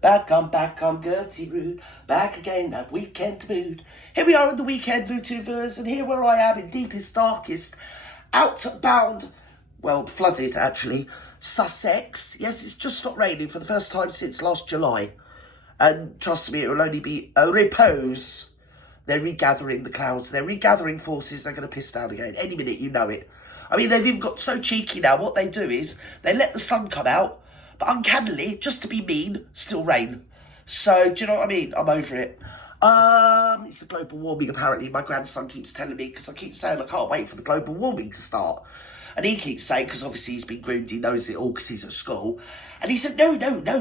Back on Gertie Road. Back again, that weekend mood. Here we are in the weekend VooTubers, and here where I am in deepest, darkest, outbound, well, flooded actually, Sussex. Yes, it's just stopped raining for the first time since last July. And trust me, it will only be a repose. They're regathering the clouds. They're regathering forces. They're going to piss down again. Any minute, you know it. I mean, they've even got so cheeky now. What they do is they let the sun come out, but uncannily, just to be mean, still rain. So, do you know what I mean? I'm over it. It's the global warming, apparently. My grandson keeps telling me, because I keep saying I can't wait for the global warming to start. And he keeps saying, because obviously he's been groomed, he knows it all because he's at school. And he said, no,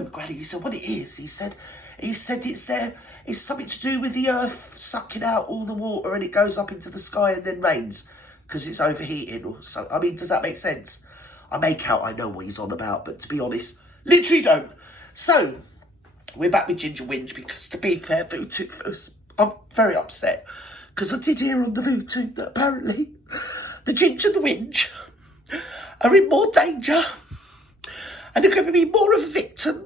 Granny. He said, what it is? He said it's something to do with the earth sucking out all the water and it goes up into the sky and then rains because it's overheating or so. I mean, does that make sense? I make out I know what he's on about, but to be honest, literally don't. So, we're back with Ginger Whinge because, to be fair, VooTubers, I'm very upset because I did hear on the VooTube that apparently the Ginger and the Whinge are in more danger and are going to be more of a victim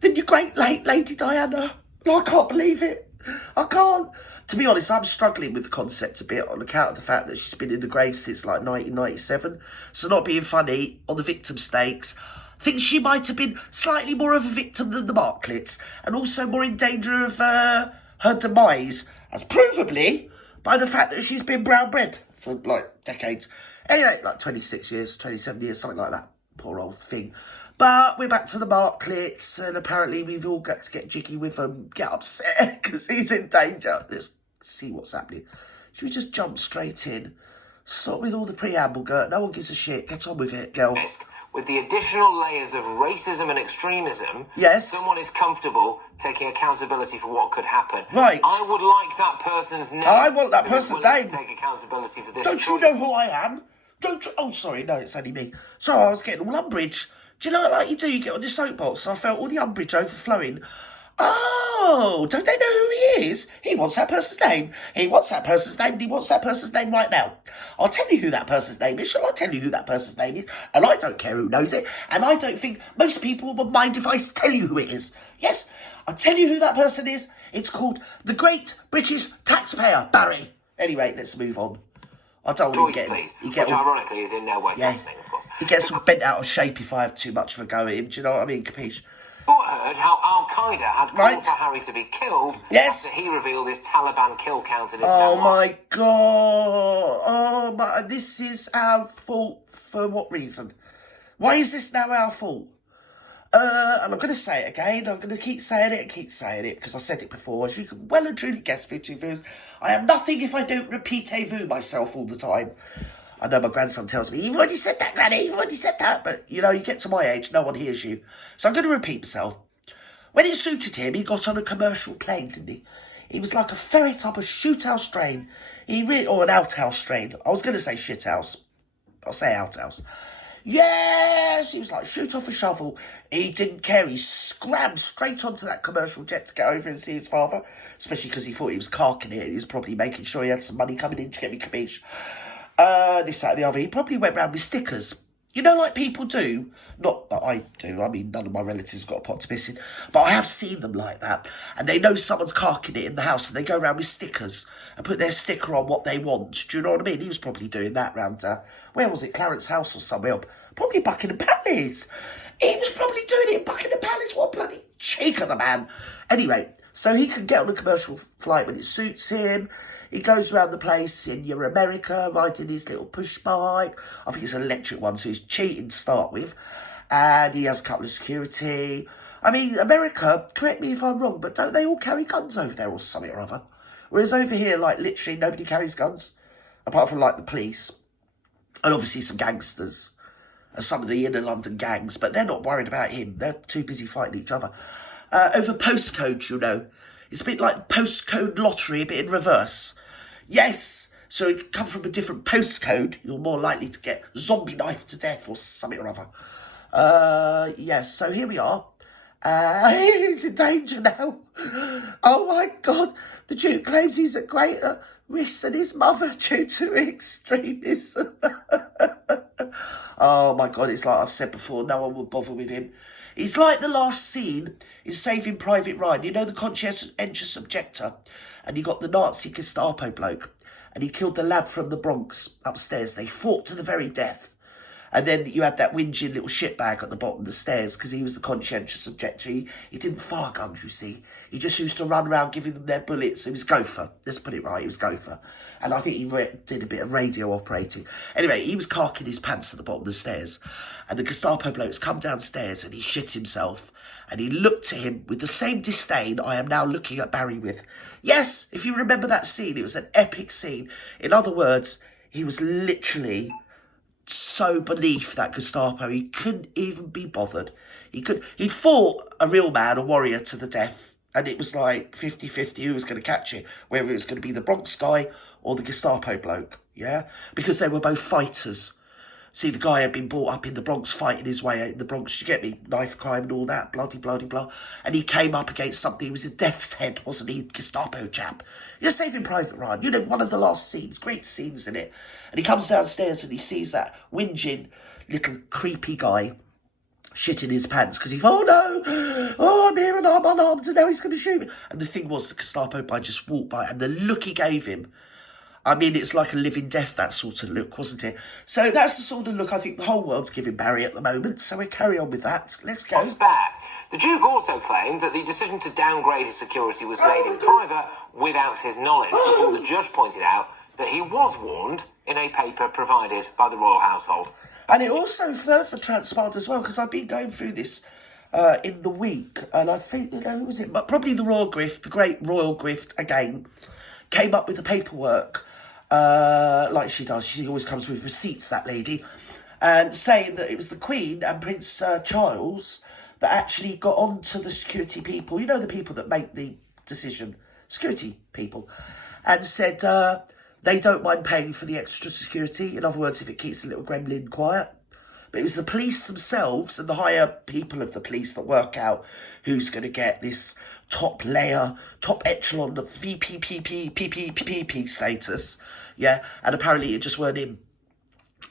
than your great late Lady Diana. I can't believe it. I can't. To be honest, I'm struggling with the concept a bit on account of the fact that she's been in the grave since like 1997. So not being funny, on the victim stakes, I think she might have been slightly more of a victim than the Marklets and also more in danger of her demise, as provably by the fact that she's been brown bread for like decades. Anyway, like 26 years, 27 years, something like that. Poor old thing. But we're back to the Marklets, and apparently we've all got to get jiggy with him, get upset because he's in danger. Let's see what's happening. Should we just jump straight in? Stop with all the preamble, Gert. No one gives a shit. Get on with it, girl. With the additional layers of racism and extremism, yes, someone is comfortable taking accountability for what could happen. Right. I would like that person's name. I want that person's name. To take accountability for this. Don't you know who I am? Don't you? Oh, sorry, no, it's only me. So I was getting all umbrage. Do you know like you do? You get on your soapbox. I felt all the umbrage overflowing. Oh, don't they know who he is? He wants that person's name. He wants that person's name. He wants that person's name right now. I'll tell you who that person's name is. Shall I tell you who that person's name is? And I don't care who knows it. And I don't think most people would mind if I tell you who it is. Yes, I'll tell you who that person is. It's called the Great British Taxpayer, Barry. Anyway, let's move on. I don't want to get him. Which ironically is in no way fascinating, of course. He gets all bent out of shape if I have too much of a go at him. Do you know what I mean? Capiche? But heard how Al-Qaeda had called for Harry to be killed after he revealed his Taliban kill count in his memoirs. Oh my God. Oh my, this is our fault for what reason? Why is this now our fault? And I'm going to say it again. I'm going to keep saying it because I said it before. As you can well and truly guess, VooTubers, I am nothing if I don't repeat-a-voo myself all the time. I know my grandson tells me, you've already said that, Granny, you've already said that. But, you know, you get to my age, no one hears you. So I'm going to repeat myself. When it suited him, he got on a commercial plane, didn't he? He was like a ferret up a shoot-house train. Or an outhouse train. I was going to say shithouse. I'll say outhouse. Yes, he was like, shoot off a shovel. He didn't care. He scrammed straight onto that commercial jet to get over and see his father, especially because he thought he was carking it. He was probably making sure he had some money coming in to get me capiche. This, that, and the other. He probably went round with stickers. You know, like people do. Not that I do. I mean, none of my relatives have got a pot to piss in. But I have seen them like that. And they know someone's carking it in the house. And they go around with stickers and put their sticker on what they want. Do you know what I mean? He was probably doing that round, where was it? Clarence House or somewhere. Probably Buckingham Palace. He was probably doing it in Buckingham Palace. What a bloody cheek of the man. Anyway, so he can get on a commercial flight when it suits him. He goes around the place in your America, riding his little push bike. I think it's an electric one, so he's cheating to start with. And he has a couple of security. I mean, America, correct me if I'm wrong, but don't they all carry guns over there or something or other? Whereas over here, like, literally nobody carries guns. Apart from, like, the police. And obviously some gangsters. And some of the inner London gangs. But they're not worried about him. They're too busy fighting each other. Over postcodes, you know. It's a bit like postcode lottery, a bit in reverse. Yes, so if you come from a different postcode, you're more likely to get zombie knifed to death or something or other. Yes, so here we are. He's in danger now. Oh my God, the Duke claims he's at greater risk than his mother due to extremism. Oh my God, it's like I've said before, no one would bother with him. He's like the last scene in Saving Private Ryan. You know, the conscientious objector, and you got the Nazi Gestapo bloke, and he killed the lad from the Bronx upstairs. They fought to the very death. And then you had that whinging little shitbag at the bottom of the stairs because he was the conscientious objector. He didn't fire guns, you see. He just used to run around giving them their bullets. He was gopher. Let's put it right, he was gopher. And I think he did a bit of radio operating. Anyway, he was carking his pants at the bottom of the stairs. And the Gestapo bloke's come downstairs and he shit himself. And he looked at him with the same disdain I am now looking at Barry with. Yes, if you remember that scene, it was an epic scene. In other words, he was literally so beneath that Gestapo, he couldn't even be bothered. He'd fought a real man, a warrior to the death, and it was like 50-50 who was going to catch it, whether it was going to be the Bronx guy or the Gestapo bloke, yeah? Because they were both fighters. See, the guy had been brought up in the Bronx, fighting his way out in the Bronx, you get me, knife crime and all that, bloody, bloody, blah. And he came up against something, he was a death's head, wasn't he, Gestapo chap. You're Saving Private Ryan, you know, one of the last scenes, great scenes in it. And he comes downstairs and he sees that whinging little creepy guy shitting his pants because he thought, oh no, oh, I'm here and I'm unarmed and now he's going to shoot me. And the thing was, the Gestapo guy just walked by and the look he gave him, I mean, it's like a living death, that sort of look, wasn't it? So that's the sort of look I think the whole world's giving Barry at the moment. So we carry on with that. Let's go. The Duke also claimed that the decision to downgrade his security was made in private without his knowledge, before the judge pointed out that he was warned in a paper provided by the royal household. And it also further transpired as well, because I've been going through this in the week, and I think, you know, who was it? But probably the Royal Grift, the great Royal Grift again, came up with the paperwork. Like she does, she always comes with receipts, that lady, and saying that it was the Queen and Prince Charles that actually got on to the security people, you know, the people that make the decision, security people, and said they don't mind paying for the extra security. In other words, if it keeps a little gremlin quiet. But it was the police themselves and the higher people of the police that work out who's going to get this top layer, top echelon of VPPP status. Yeah, and apparently it just weren't in.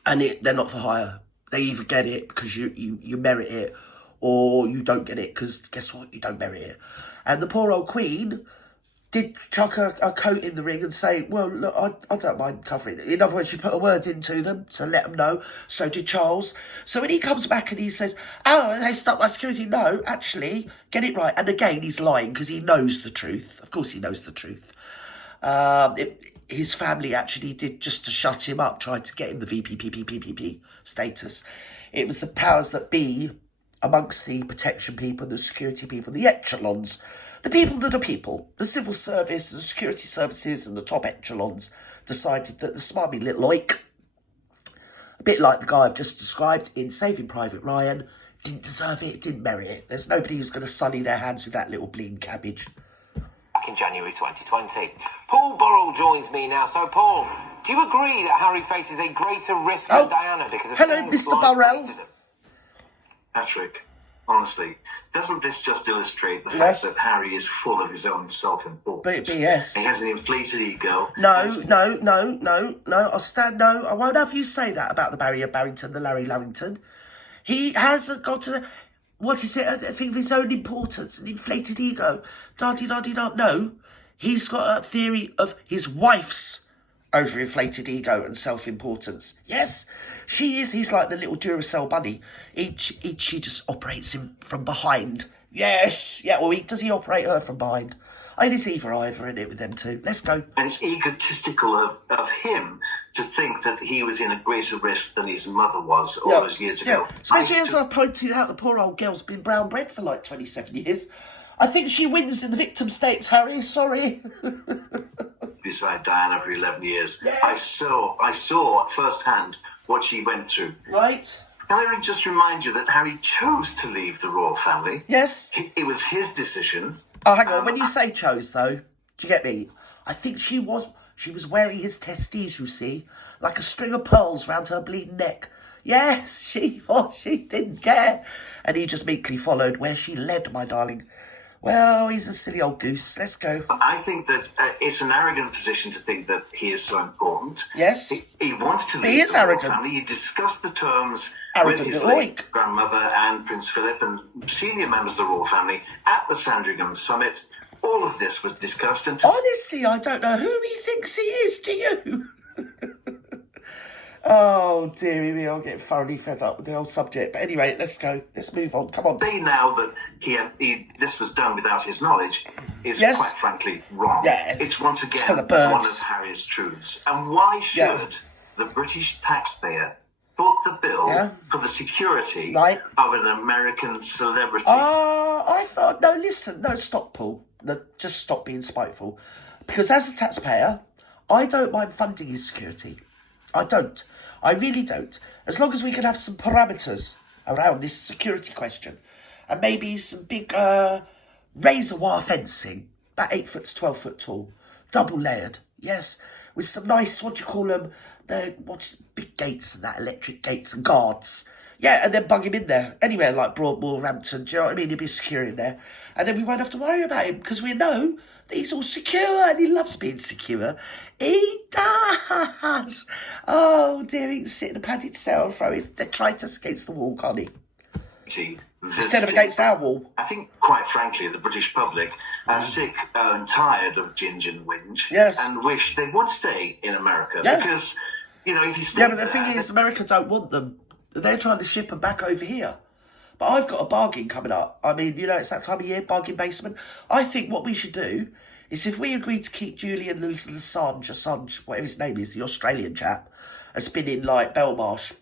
And they're not for hire. They either get it because you merit it, or you don't get it because guess what? You don't merit it. And the poor old Queen did chuck a coat in the ring and say, well, look, I don't mind covering it. In other words, she put a word into them to let them know. So did Charles. So when he comes back and he says, oh, they stopped my security. No, actually, get it right. And again, he's lying because he knows the truth. Of course he knows the truth. His family actually did, just to shut him up, tried to get him the VPPPPP status. It was the powers that be amongst the protection people, the security people, the echelons, the people that are people, the civil service, the security services and the top echelons decided that the smarmy little oik, a bit like the guy I've just described in Saving Private Ryan, didn't deserve it, didn't merit it. There's nobody who's going to sully their hands with that little bleeding cabbage. Back in January 2020. Paul Burrell joins me now. So, Paul, do you agree that Harry faces a greater risk than Diana because of hello, Mr. Burrell. Racism? Patrick, honestly, doesn't this just illustrate the fact that Harry is full of his own self-importance? Yes. He has an inflated ego. No, I'll stand, no, I won't have you say that about the Barry Barrington, the Larry Larrington. He hasn't got to, what is it, a thing of his own importance, an inflated ego. Da-di-da-di-da. No, he's got a theory of his wife's overinflated ego and self-importance. Yes, she is. He's like the little Duracell bunny. She just operates him from behind. Yes, yeah, well, does he operate her from behind? I mean, it's either in it with them two. Let's go. And it's egotistical of him to think that he was in a greater risk than his mother was all those years ago. Especially as I pointed out, the poor old girl's been brown bread for like 27 years. I think she wins in the victim stakes, Harry. Sorry. Beside Diana for 11 years. Yes. I saw firsthand what she went through. Right. Can I just remind you that Harry chose to leave the royal family? Yes. It was his decision. Oh, hang on. When you say chose, though, do you get me? I think she was wearing his testes, you see, like a string of pearls round her bleeding neck. Yes, she didn't care. And he just meekly followed where she led, my darling. Well, he's a silly old goose. Let's go. I think that it's an arrogant position to think that he is so important. Yes. He wants to He lead is the royal arrogant. family. He discussed the terms Arrogant with his little late oik. grandmother and Prince Philip and senior members of the royal family at the Sandringham summit. All of this was discussed. And Honestly, I don't know who he thinks he is, do you? Oh, dearie me, I'm getting thoroughly fed up with the whole subject. But anyway, let's go. Let's move on. Come on. say now that this was done without his knowledge is Yes. quite frankly wrong. Yes. It's once again for the one birds. of Harry's truths. And why should Yeah. the British taxpayer foot the bill Yeah. for the security Right. of an American celebrity? I thought, no, listen, no, stop, Paul. No, just stop being spiteful. Because as a taxpayer, I don't mind funding his security. I don't. I really don't. As long as we can have some parameters around this security question. And maybe some big razor wire fencing, about 8 foot to 12 foot tall, double layered, yes, with some nice, what do you call them, big gates and that, electric gates and guards. Yeah, and then bung him in there. Anywhere like Broadmoor, Rampton, do you know what I mean? He'll be secure in there. And then we won't have to worry about him because we know that he's all secure and he loves being secure. He does. Oh, dear, he can sit in a padded cell and throw his detritus against the wall, can't he? Instead of against our wall. I think, quite frankly, the British public are sick and tired of Ginge and Whinge. Yes. And wish they would stay in America. Yeah. Because, if you stay Yeah, but the there, thing is, America don't want them. They're trying to ship them back over here. But I've got a bargain coming up. I mean, it's that time of year, bargain basement. I think what we should do is if we agree to keep Julian Assange, whatever his name is, the Australian chap, has been in, like, Belmarsh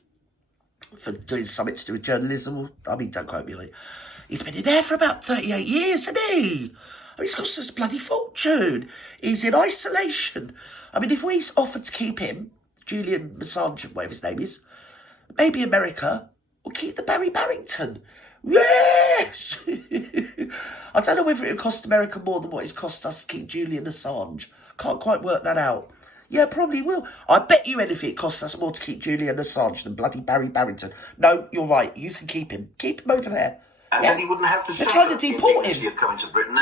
for doing something to do with journalism. I mean, don't quote me on it. He's been in there for about 38 years, hasn't he? I mean, he's cost us bloody fortune. He's in isolation. I mean, if we offered to keep him, Julian Assange, whatever his name is, maybe America will keep the Barry Barrington. Yes! I don't know whether it would cost America more than what it's cost us to keep Julian Assange. Can't quite work that out. Yeah, probably will. I bet you anything it costs us more to keep Julian Assange than bloody Barry Barrington. No, you're right. You can keep him. Keep him over there. And Yeah. then he wouldn't have to They're suffer trying to the deport indignity him. of coming to Britain.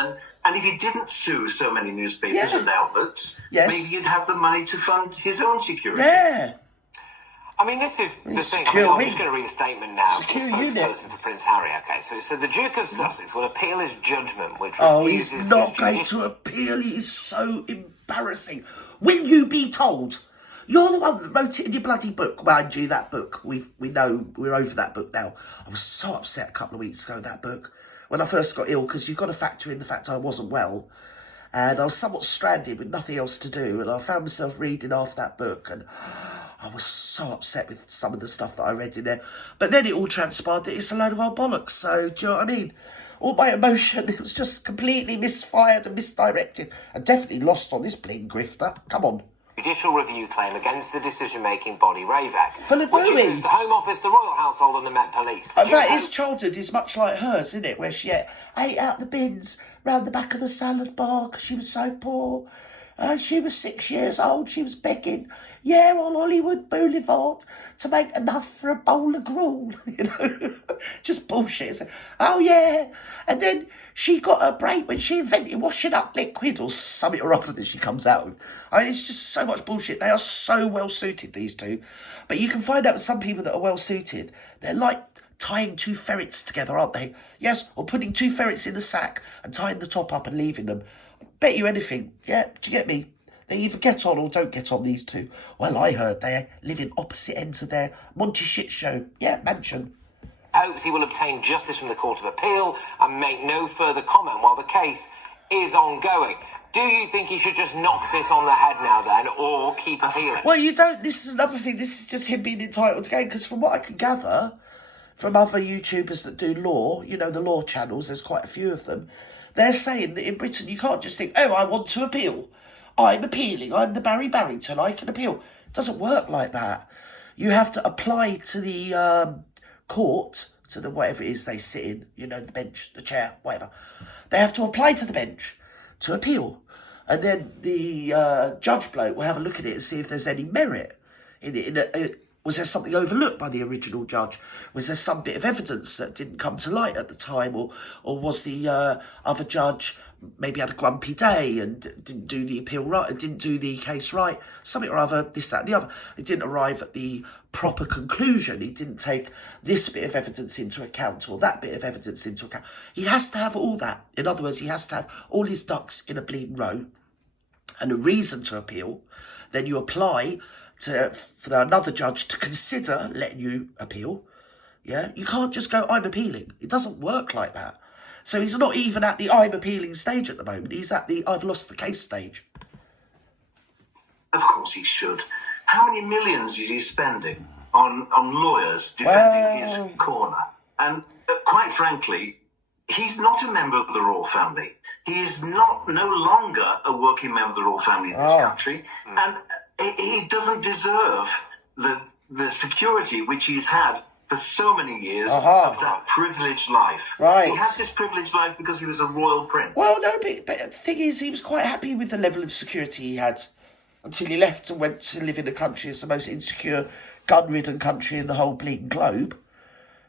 And if he didn't sue so many newspapers Yeah. and outlets, Yes. maybe he'd have the money to fund his own security. Yeah. I mean, this is the thing. secure I'm wing. just going to read a statement now from Secure the unit. spokesperson for Prince Harry. Okay, so the Duke of Sussex will appeal his judgment, which Oh, he's refuses not his going judicial- to appeal. He is so embarrassing. Will you be told? You're the one that wrote it in your bloody book. Mind you, that book, we know, we're over that book now. I was so upset a couple of weeks ago, that book, when I first got ill, because you've got to factor in the fact I wasn't well. And I was somewhat stranded with nothing else to do. And I found myself reading half that book. And I was so upset with some of the stuff that I read in there. But then it all transpired that it's a load of old bollocks. So, do you know what I mean? All my emotion, it was just completely misfired and misdirected. And definitely lost on this bling grifter. Come on. judicial review claim against the decision-making body RAVAC, Full of which hooey. includes the Home Office, the Royal Household and the Met Police. In fact, his childhood is much like hers, isn't it? Where she ate out the bins round the back of the salad bar because she was so poor. She was 6 years old. She was begging, on Hollywood Boulevard to make enough for a bowl of gruel. Just bullshit. Oh, yeah. And then she got her break when she invented washing up liquid or something or other that she comes out with. I mean, it's just so much bullshit. They are so well suited, these two. But you can find out with some people that are well suited, they're like tying two ferrets together, aren't they? Yes, or putting two ferrets in a sack and tying the top up and leaving them. Bet you anything. Yeah, do you get me? They either get on or don't get on, these two. Well, I heard they live in opposite ends of their Monty shit show. Yeah, mansion. Hopes he will obtain justice from the Court of Appeal and make no further comment while the case is ongoing. Do you think he should just knock this on the head now then, or keep appealing? Well, you don't. This is another thing. This is just him being entitled again, because from what I can gather from other YouTubers that do law, the law channels, there's quite a few of them, they're saying that in Britain you can't just think, oh, I want to appeal. I'm appealing. I'm the Barry Barrington. I can appeal. It doesn't work like that. You have to apply to the court, to the whatever it is they sit in, the bench, the chair, whatever. They have to apply to the bench to appeal. And then the judge bloke will have a look at it and see if there's any merit in it. Was there something overlooked by the original judge? Was there some bit of evidence that didn't come to light at the time? Or was the other judge maybe had a grumpy day and didn't do the appeal right, didn't do the case right? Something or other, this, that and the other. It didn't arrive at the proper conclusion. He didn't take this bit of evidence into account or that bit of evidence into account. He has to have all that. In other words, he has to have all his ducks in a bleeding row and a reason to appeal. Then you apply for another judge to consider letting you appeal. Yeah, you can't just go, I'm appealing. It doesn't work like that. So he's not even at the I'm appealing stage at the moment. He's at the I've lost the case stage. Of course he should. How many millions is he spending on lawyers defending his corner? And quite frankly, he's not a member of the royal family. He is no longer a working member of the royal family in this country. And he doesn't deserve the security which he's had for so many years of that privileged life. Right. He had this privileged life because he was a royal prince. Well, no, but the thing is, he was quite happy with the level of security he had until he left and went to live in a country that's the most insecure, gun-ridden country in the whole bleeding globe.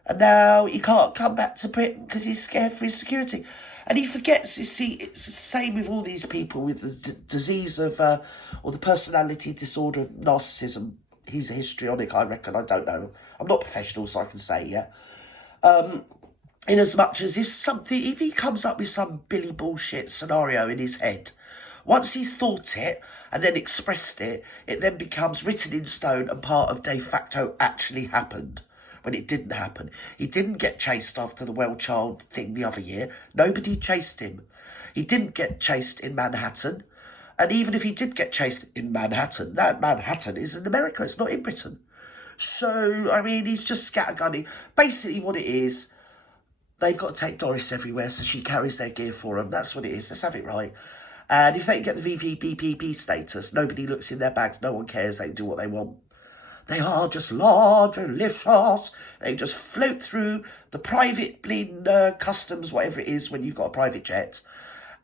And now he can't come back to Britain because he's scared for his security. And he forgets, you see, it's the same with all these people with the disease of, or the personality disorder of narcissism. He's a histrionic, I reckon, I don't know. I'm not professional, so I can say, yeah. In as much as if he comes up with some Billy bullshit scenario in his head, once he's thought it and then expressed it, it then becomes written in stone and part of de facto actually happened. When it didn't happen. He didn't get chased after the well child thing the other year. Nobody chased him. He didn't get chased in Manhattan. And even if he did get chased in Manhattan, that Manhattan is in America. It's not in Britain. So, I mean, he's just scattergunning. Basically what it is, they've got to take Doris everywhere so she carries their gear for them. That's what it is. Let's have it right. And if they can get the VVPPP status, nobody looks in their bags. No one cares. They can do what they want. They are just large and liftoffs. They just float through the private bleeding customs, whatever it is, when you've got a private jet.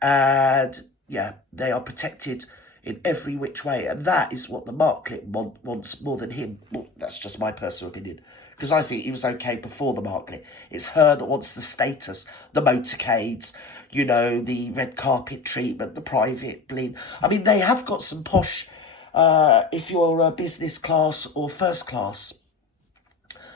And, yeah, they are protected in every which way. And that is what the Marklet wants more than him. Well, that's just my personal opinion. Because I think he was okay before the Marklet. It's her that wants the status, the motorcades, you know, the red carpet treatment, the private bleed. I mean, they have got some posh... if you're business class or first class,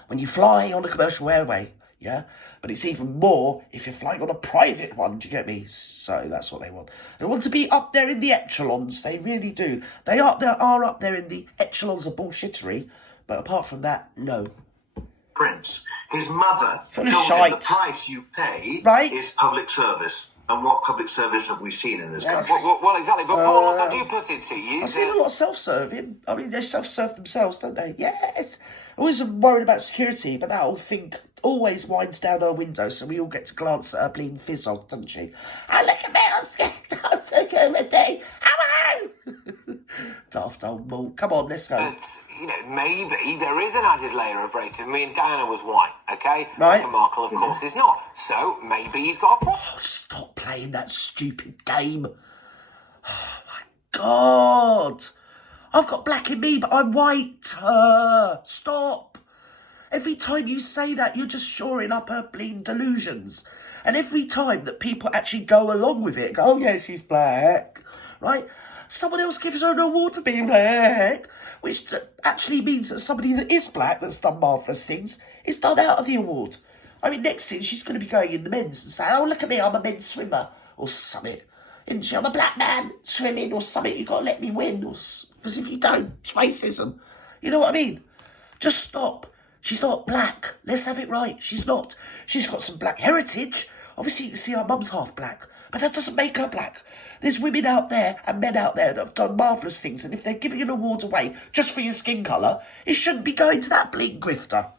when you fly on a commercial airway, yeah? But it's even more if you're flying on a private one, do you get me? So that's what they want. They want to be up there in the echelons, they really do. They are up there in the echelons of bullshittery, but apart from that, no. Prince, his mother told him shite. the price you pay Right. is public service. And what public service have we seen in this country? Well, exactly. But Paul, look, I do put it to you. I've seen a lot of self-serving. I mean, they self-serve themselves, don't they? Yes. I always worried about security, but that whole thing always winds down her window, so we all get to glance at her bleeding fizzle, doesn't she? Oh, look at me, I'm scared. I'm so good with day. Hello! Daft old malt. Come on, let's go. But, you know, maybe there is an added layer of racism. I mean, Diana was white, okay? Right. Meghan Markle, of course, is not. So maybe he's got a problem. Oh, stop playing that stupid game. Oh, my God. I've got black in me, but I'm white. Stop. Every time you say that, you're just shoring up her bleeding delusions. And every time that people actually go along with it, go, oh, yeah, she's black, right? Someone else gives her an award for being black, which actually means that somebody that is black, that's done marvellous things, is done out of the award. I mean, next thing, she's going to be going in the men's and saying, oh, look at me, I'm a men's swimmer, or something. Isn't she? I'm a black man swimming, or something, you've got to let me win, because if you don't, it's racism. You know what I mean? Just stop. She's not black. Let's have it right. She's not. She's got some black heritage. Obviously, you can see her mum's half black, but that doesn't make her black. There's women out there and men out there that have done marvellous things, and if they're giving an award away just for your skin colour, it shouldn't be going to that bleak grifter.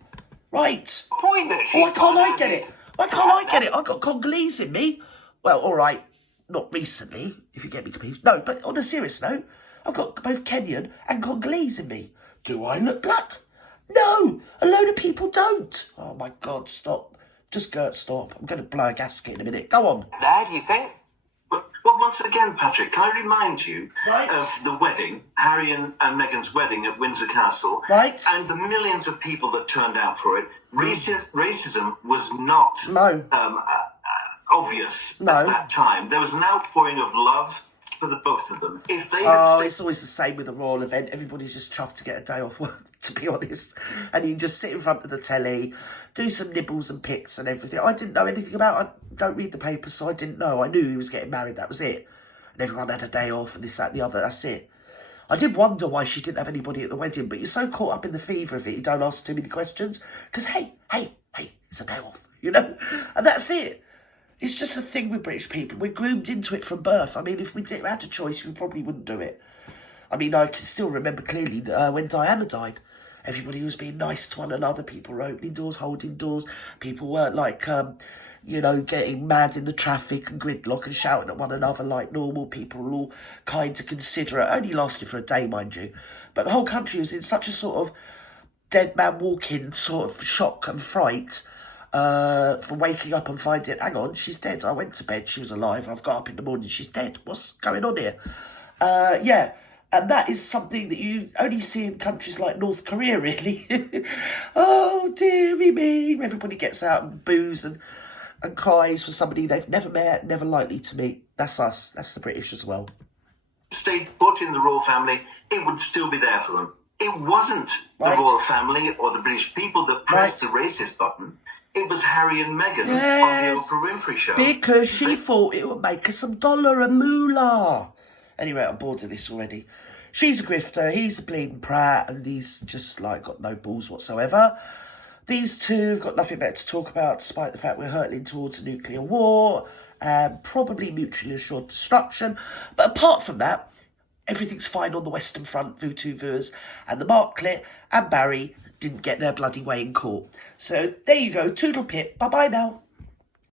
Right. Point that she's Why can't I get added. it? Why can't I get it? I've got Congolese in me. Well, all right, not recently, if you get me confused. No, but on a serious note, I've got both Kenyan and Congolese in me. Do I look black? No, a load of people don't. Oh, my God, stop. Just Gert, stop. I'm going to blow a gasket in a minute. Go on. There, do you think? But Well, once again, Patrick, can I remind you Right. of the wedding, Harry and Meghan's wedding at Windsor Castle, Right. and the millions of people that turned out for it. Racism was not No. obvious No. at that time. There was an outpouring of love for the both of them. If they had Oh, stayed it's always the same with a royal event. Everybody's just chuffed to get a day off work, to be honest. And you just sit in front of the telly, do some nibbles and picks and everything. I didn't know anything about it. I don't read the papers, so I didn't know. I knew he was getting married, that was it. And everyone had a day off and this, that, and the other, that's it. I did wonder why she didn't have anybody at the wedding, but you're so caught up in the fever of it, you don't ask too many questions. Because, hey, it's a day off, you know? And that's it. It's just a thing with British people. We're groomed into it from birth. I mean, if we had a choice, we probably wouldn't do it. I mean, I can still remember clearly when Diana died. Everybody was being nice to one another. People were opening doors, holding doors. People weren't like, getting mad in the traffic and gridlock and shouting at one another like normal. People were all kind to considerate. It only lasted for a day, mind you. But the whole country was in such a sort of dead man walking sort of shock and fright for waking up and finding, hang on, she's dead. I went to bed, she was alive. I've got up in the morning, she's dead. What's going on here? And that is something that you only see in countries like North Korea, really. Oh, dearie me. Everybody gets out and boos and cries for somebody they've never met, never likely to meet. That's us. That's the British as well. stayed put in the royal family, it would still be there for them. It wasn't Right. the royal family or the British people that pressed Right. the racist button. It was Harry and Meghan on Yes. the Oprah Winfrey Show. Because she thought it would make her some dollar and moolah. Anyway, I'm bored of this already. She's a grifter, he's a bleeding prat, and he's just, like, got no balls whatsoever. These two have got nothing better to talk about, despite the fact we're hurtling towards a nuclear war and probably mutually assured destruction. But apart from that, everything's fine on the Western Front, Vutu and the Marklet and Barry didn't get their bloody way in court. So there you go, toodle pip, bye-bye now.